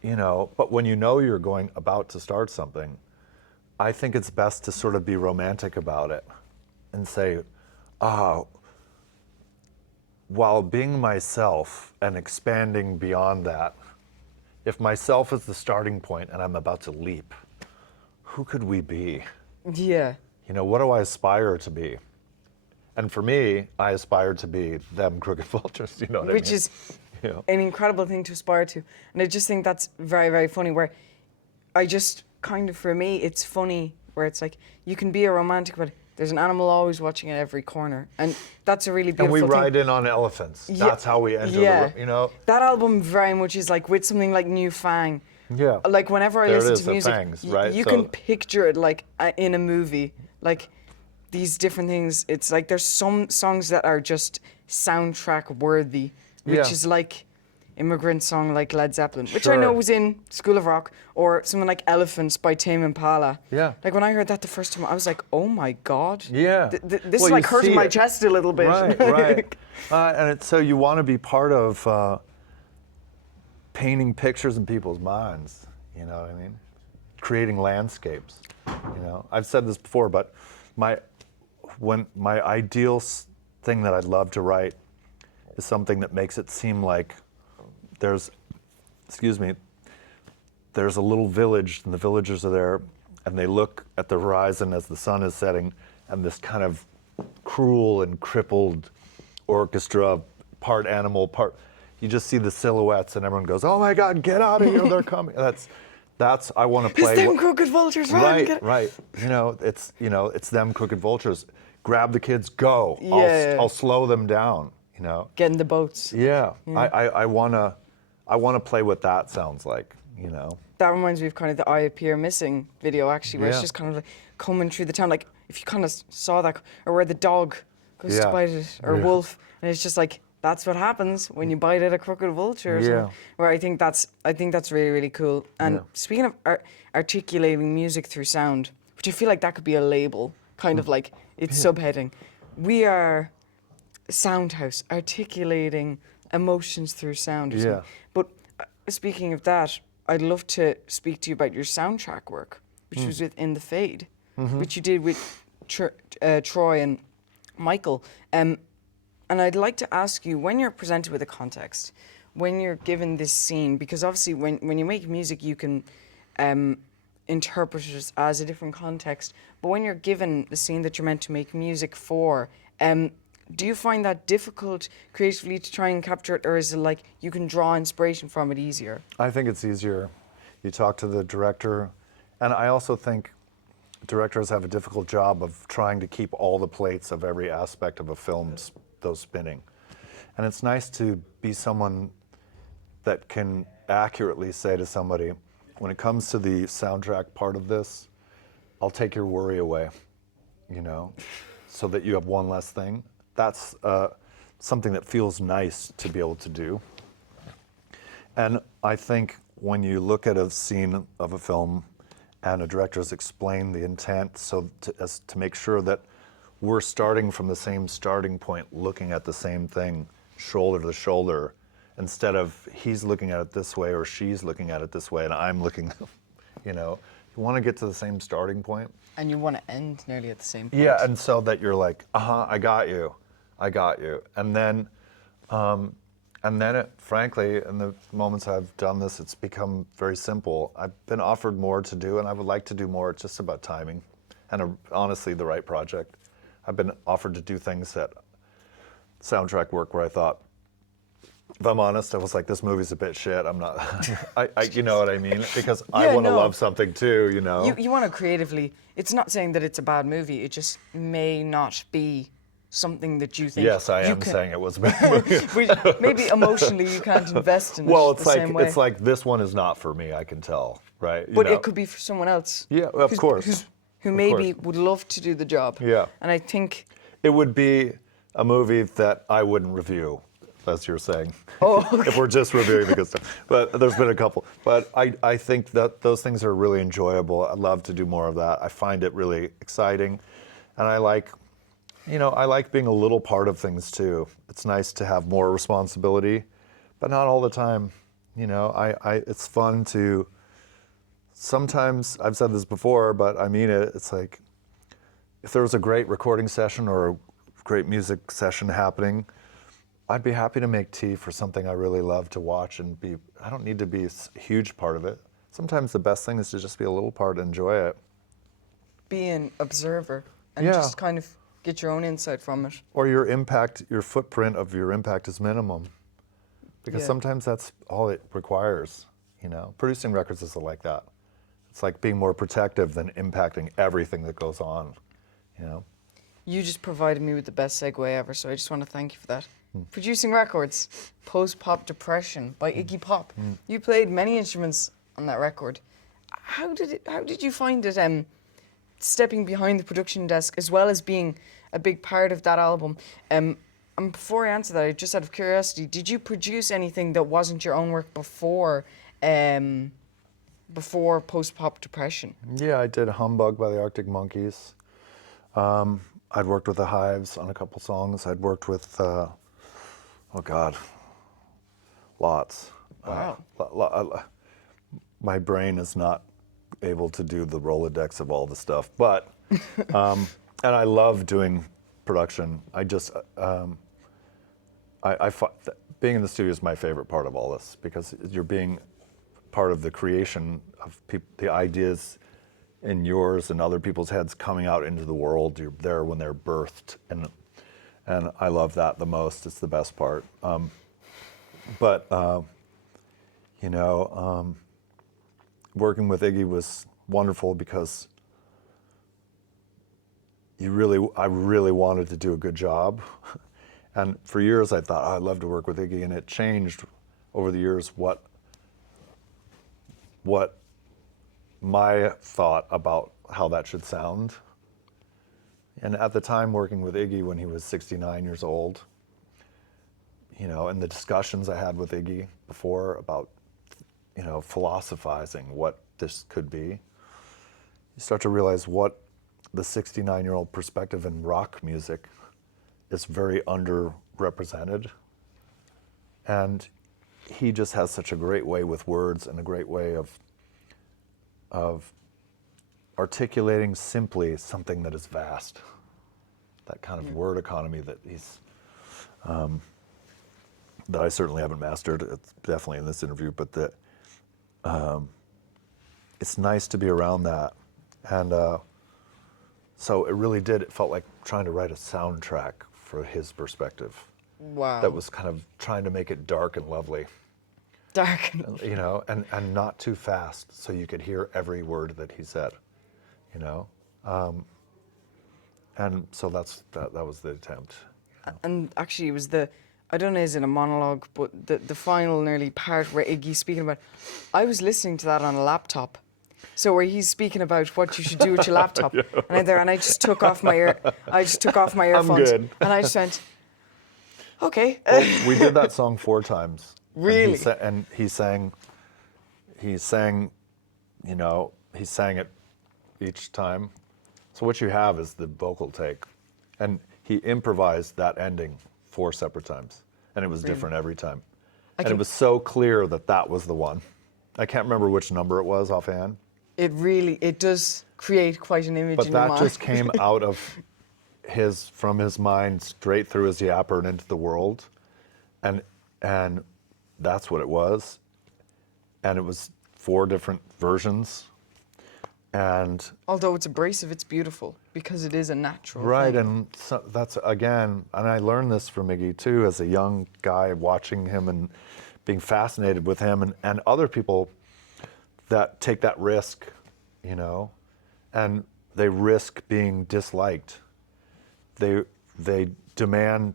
you know, but when you know you're about to start something, I think it's best to sort of be romantic about it and say, while being myself and expanding beyond that, if myself is the starting point and I'm about to leap, who could we be? Yeah. You know, what do I aspire to be? And for me, I aspire to be them crooked vultures, you know what I mean? Which is an incredible thing to aspire to. And I just think that's very, very funny, where I just kind of, for me, it's funny where it's like, you can be a romantic, but there's an animal always watching at every corner. And that's a really beautiful thing. And we ride in on elephants. That's how we enter the, you know? That album very much is like with something like New Fang. Yeah. Like whenever I listen to music, fangs, right? you can picture it like in a movie. Like these different things. It's like there's some songs that are just soundtrack worthy, which is like immigrant song like Led Zeppelin, which I know was in School of Rock, or something like Elephants by Tame Impala. Yeah. Like when I heard that the first time, I was like, oh my God. Yeah. This is like hurting my chest a little bit. Right. And so you want to be part of painting pictures in people's minds, you know what I mean? Creating landscapes, you know? I've said this before, but my ideal thing that I'd love to write is something that makes it seem like there's a little village, and the villagers are there, and they look at the horizon as the sun is setting, and this kind of cruel and crippled orchestra, part animal, you just see the silhouettes, and everyone goes, oh my God, get out of here, they're coming. I want to play. It's them crooked vultures, run! Right. It's them crooked vultures. Grab the kids, go. Yeah. I'll slow them down. Get in the boats. Yeah. I wanna play what that sounds like. That reminds me of kind of the Eye Appear Missing video, actually, where it's just kind of like coming through the town. Like, if you kind of saw that, or where the dog goes to bite it, or wolf, and it's just like, that's what happens when you bite at a crooked vulture. Or something. Where I think that's really, really cool. And speaking of articulating music through sound, which I feel like that could be a label, kind of like its subheading. We are Soundhouse, articulating emotions through sound. But speaking of that, I'd love to speak to you about your soundtrack work, which was within the Fade, which you did with Troy and Michael. And I'd like to ask you, when you're presented with a context, when you're given this scene, because obviously when you make music, you can interpret it as a different context, but when you're given the scene that you're meant to make music for, do you find that difficult creatively to try and capture it, or is it like you can draw inspiration from it easier? I think it's easier. You talk to the director, and I also think directors have a difficult job of trying to keep all the plates of every aspect of a film spinning. And it's nice to be someone that can accurately say to somebody, when it comes to the soundtrack part of this, I'll take your worry away, so that you have one less thing. That's something that feels nice to be able to do. And I think when you look at a scene of a film and a director has explained the intent as to make sure that we're starting from the same starting point, looking at the same thing, shoulder to shoulder, instead of he's looking at it this way or she's looking at it this way and I'm looking, you want to get to the same starting point. And you want to end nearly at the same point. Yeah, and so that you're like, I got you. And then frankly, in the moments I've done this, it's become very simple. I've been offered more to do, and I would like to do more. It's just about timing and honestly, the right project. I've been offered to do things that soundtrack work where I thought, if I'm honest, I was like, this movie's a bit shit. I'm not, you know what I mean? Because I want to love something too, You want to creatively, it's not saying that it's a bad movie, it just may not be something that you think. Yes, I am saying it was a bad movie. Maybe emotionally you can't invest in it well, it's the like same way. it's like this one is not for me. I can tell, right? But it could be for someone else. Yeah, of course. Who maybe would love to do the job. Yeah. And I think it would be a movie that I wouldn't review, as you're saying. Oh, okay. If we're just reviewing the good stuff. But there's been a couple. But I think that those things are really enjoyable. I'd love to do more of that. I find it really exciting, and I like being a little part of things too. It's nice to have more responsibility, but not all the time. It's fun to, sometimes, I've said this before, but I mean it, it's like, if there was a great recording session or a great music session happening, I'd be happy to make tea for something I really love to watch I don't need to be a huge part of it. Sometimes the best thing is to just be a little part and enjoy it. Be an observer and just kind of get your own insight from it. Or your footprint of your impact is minimum. Because sometimes that's all it requires, Producing records is like that. It's like being more protective than impacting everything that goes on, You just provided me with the best segue ever, so I just want to thank you for that. Producing records, Post-Pop Depression by Iggy Pop. You played many instruments on that record. How did you find it stepping behind the production desk as well as being a big part of that album? And before I answer that, just out of curiosity, did you produce anything that wasn't your own work before Post-Pop Depression? Yeah, I did Humbug by the Arctic Monkeys. I'd worked with the Hives on a couple songs. I'd worked with, lots. Wow. My brain is not able to do the Rolodex of all the stuff, but, and I love doing production. Being in the studio is my favorite part of all this, because you're being part of the creation of the ideas in yours and other people's heads coming out into the world. You're there when they're birthed, and I love that the most. It's the best part. working with Iggy was wonderful because I really wanted to do a good job. And for years I thought, oh, I'd love to work with Iggy, and it changed over the years what my thought about how that should sound. And at the time, working with Iggy when he was 69 years old, you know, and the discussions I had with Iggy before about, you know, philosophizing what this could be, you start to realize what the 69-year-old perspective in rock music is very underrepresented. And he just has such a great way with words and a great way of articulating simply something that is vast. That kind of word economy that he's, that I certainly haven't mastered. It's definitely in this interview, but that it's nice to be around that. And so it really did, it felt like trying to write a soundtrack for his perspective. Wow. That was kind of trying to make it dark and lovely. Dark. You know, and not too fast, so you could hear every word that he said, you know? And so that was the attempt. And actually it was I don't know, is it a monologue, but the final nearly part where Iggy's speaking about, I was listening to that on a laptop. So where he's speaking about what you should do with your laptop. Yeah. And I just took off my earphones. Good. And I just went, okay. Well, we did that song 4 times. Really? And he sang, you know, he sang it each time. So what you have is the vocal take. And he improvised that ending 4 separate times. And it was different every time. And it was so clear that that was the one. I can't remember which number it was offhand. It does create quite an image in your mind. But that just came out of from his mind straight through his yapper and into the world. And that's what it was. And it was 4 different versions. And although it's abrasive, it's beautiful because it is a natural right, thing. and so that's again, and I learned this from Iggy too, as a young guy watching him and being fascinated with him, and other people that take that risk, you know, and they risk being disliked. They demand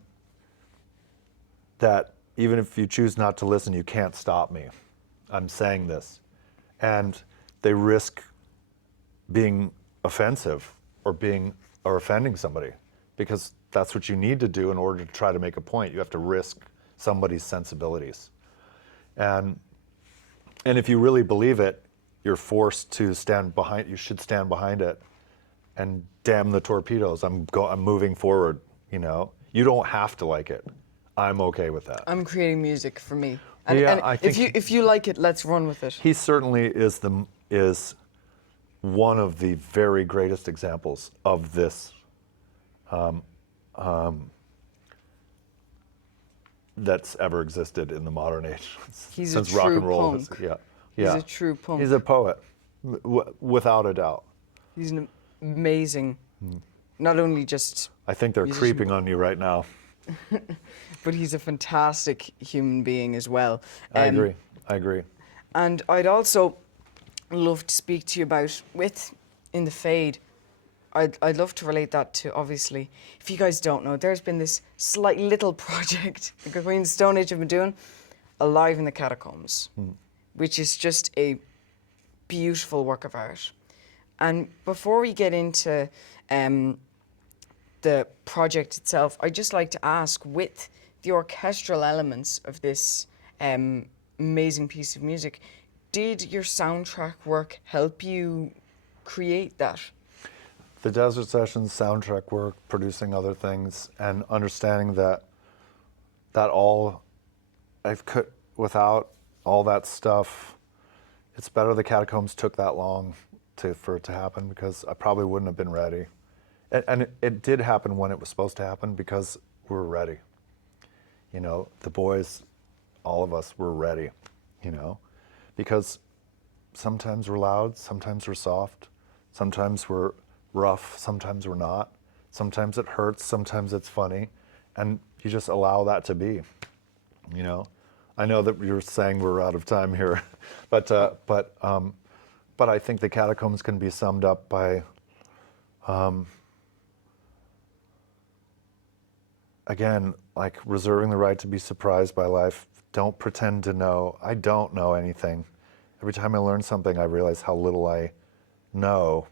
that even if you choose not to listen, you can't stop me. I'm saying this, and they risk being offensive or offending somebody, because that's what you need to do in order to try to make a point. You have to risk somebody's sensibilities. And if you really believe it, you're forced to you should stand behind it and damn the torpedoes. I'm moving forward, you know. You don't have to like it. I'm okay with that. I'm creating music for me. And, yeah, and I think if you like it, let's run with it. He certainly is one of the very greatest examples of this that's ever existed in the modern age. He's since a true rock and roll punk. Yeah. He's a true punk. He's a poet, without a doubt. He's an amazing, not only just I think they're musician, creeping on you right now. but he's a fantastic human being as well. I agree. And I'd also love to speak to you about In the Fade. I'd love to relate that to, obviously, if you guys don't know, there's been this slight little project the Queen Stone Age have been doing, Alive in the Catacombs, which is just a beautiful work of art. And before we get into the project itself, I'd just like to ask, with the orchestral elements of this amazing piece of music, did your soundtrack work help you create that? The Desert Sessions soundtrack work, producing other things, and understanding that all without all that stuff, it's better the Catacombs took that long for it to happen, because I probably wouldn't have been ready. And it did happen when it was supposed to happen, because we were ready. You know, the boys, all of us were ready, you know, because sometimes we're loud, sometimes we're soft, sometimes we're rough, sometimes we're not, sometimes it hurts, sometimes it's funny, and you just allow that to be, you know. I know that you're saying we're out of time here, but but I think the Catacombs can be summed up by, again, like reserving the right to be surprised by life. Don't pretend to know. I don't know anything. Every time I learn something, I realize how little I know.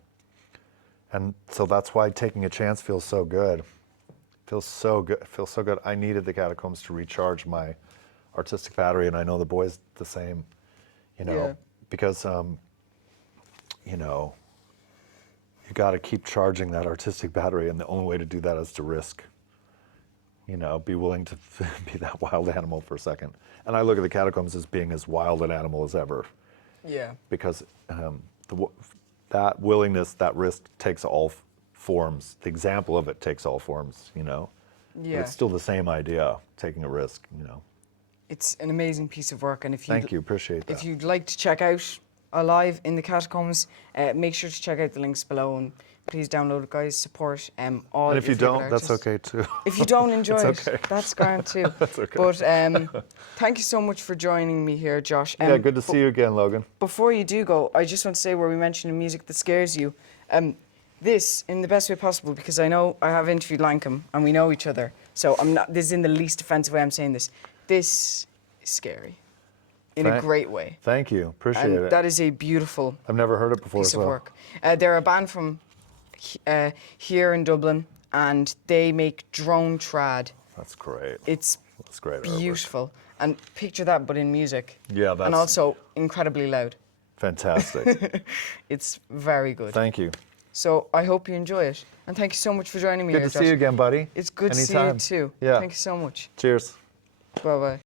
And so that's why taking a chance feels so good. Feels so good. Feels so good. I needed the Catacombs to recharge my artistic battery, and I know the boys the same, you know, Yeah. because, you know, you got to keep charging that artistic battery, and the only way to do that is to risk. You know, be willing to be that wild animal for a second. And I look at the Catacombs as being as wild an animal as ever. Yeah. Because that willingness, that risk takes all forms. The example of it takes all forms, you know. Yeah. But it's still the same idea, taking a risk, you know. It's an amazing piece of work, and if you Thank you, appreciate that. if you'd like to check out Alive in the Catacombs, make sure to check out the links below, and please download it, guys. Support all. And if your you favourite don't, that's artists. okay too. If you don't enjoy It's it, okay. that's grand too. That's okay. But thank you so much for joining me here, Josh. Yeah, good to see you again, Logan. Before you do go, I just want to say where we mentioned music that scares you. This in the best way possible, because I know I have interviewed Lancome and we know each other. So I'm not. This is in the least offensive way I'm saying this. This is scary, in a great way. Thank you, appreciate And it. that is a beautiful I've never heard it before piece as of well. work. They're a band from here in Dublin, and they make drone trad. That's great. It's That's great artwork. beautiful. And picture that, but in music. Yeah, that's And also incredibly loud. fantastic. It's very good. Thank you. So I hope you enjoy it. And thank you so much for joining me Good here, to see Josh. you again, buddy. It's good Anytime. to see you too. Yeah. Thank you so much. Cheers. Bye-bye.